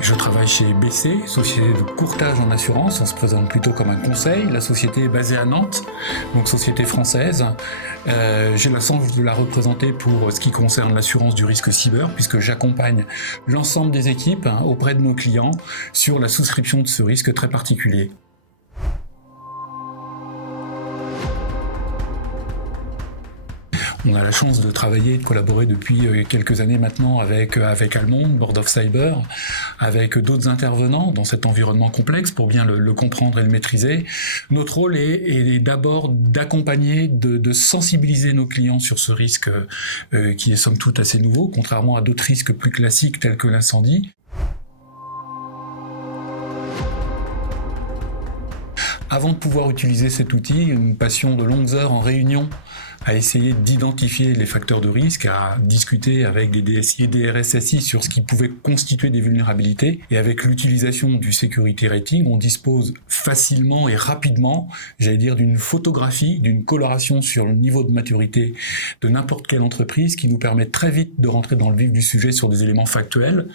Je travaille chez BC, société de courtage en assurance. On se présente plutôt comme un conseil. La société est basée à Nantes, donc société française. J'ai la chance de la représenter pour ce qui concerne l'assurance du risque cyber, puisque j'accompagne l'ensemble des équipes auprès de nos clients sur la souscription de ce risque très particulier. On a la chance de travailler et de collaborer depuis quelques années maintenant avec Almond, Board of Cyber, avec d'autres intervenants dans cet environnement complexe pour bien le comprendre et le maîtriser. Notre rôle est d'abord d'accompagner, de sensibiliser nos clients sur ce risque qui est somme toute assez nouveau, contrairement à d'autres risques plus classiques tels que l'incendie. Avant de pouvoir utiliser cet outil, nous passions de longues heures en réunion à essayer d'identifier les facteurs de risque, à discuter avec des DSI et des RSSI sur ce qui pouvait constituer des vulnérabilités. Et avec l'utilisation du security rating, on dispose facilement et rapidement, d'une photographie, d'une coloration sur le niveau de maturité de n'importe quelle entreprise qui nous permet très vite de rentrer dans le vif du sujet sur des éléments factuels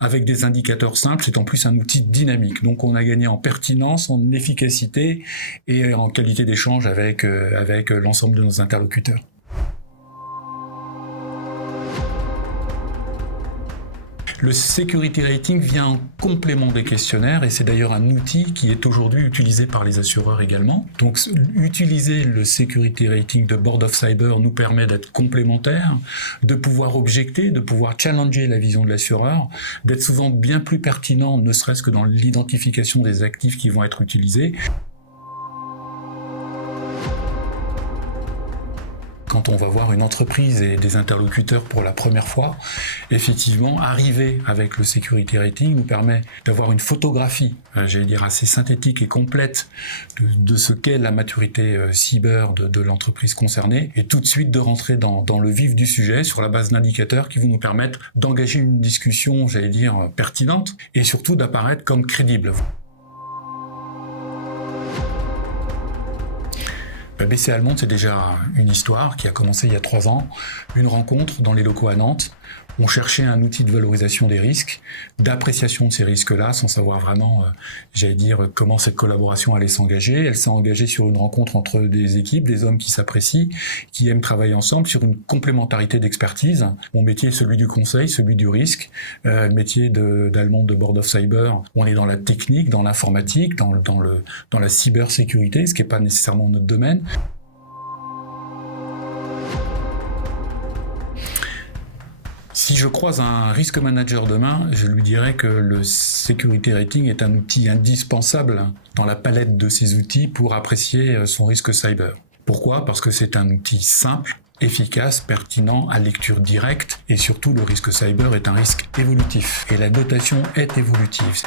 avec des indicateurs simples. C'est en plus un outil dynamique. Donc on a gagné en pertinence, en efficacité et en qualité d'échange avec l'ensemble de nos interlocuteurs. Le security rating vient en complément des questionnaires et c'est d'ailleurs un outil qui est aujourd'hui utilisé par les assureurs également. Donc utiliser le security rating de Board of Cyber nous permet d'être complémentaires, de pouvoir objecter, de pouvoir challenger la vision de l'assureur, d'être souvent bien plus pertinent, ne serait-ce que dans l'identification des actifs qui vont être utilisés. Quand on va voir une entreprise et des interlocuteurs pour la première fois, effectivement, arriver avec le security rating nous permet d'avoir une photographie, assez synthétique et complète de ce qu'est la maturité cyber de l'entreprise concernée et tout de suite de rentrer dans le vif du sujet sur la base d'indicateurs qui vont nous permettre d'engager une discussion, pertinente et surtout d'apparaître comme crédible. BC Almond, c'est déjà une histoire qui a commencé il y a 3 ans. Une rencontre dans les locaux à Nantes. On cherchait un outil de valorisation des risques, d'appréciation de ces risques-là, sans savoir vraiment, comment cette collaboration allait s'engager. Elle s'est engagée sur une rencontre entre des équipes, des hommes qui s'apprécient, qui aiment travailler ensemble, sur une complémentarité d'expertise. Mon métier est celui du conseil, celui du risque. Le métier d'Almond, de Board of Cyber, on est dans la technique, dans l'informatique, dans la cybersécurité, ce qui n'est pas nécessairement notre domaine. Si je croise un risk manager demain, je lui dirais que le security rating est un outil indispensable dans la palette de ses outils pour apprécier son risque cyber. Pourquoi ? Parce que c'est un outil simple, efficace, pertinent, à lecture directe et surtout le risque cyber est un risque évolutif et la notation est évolutive.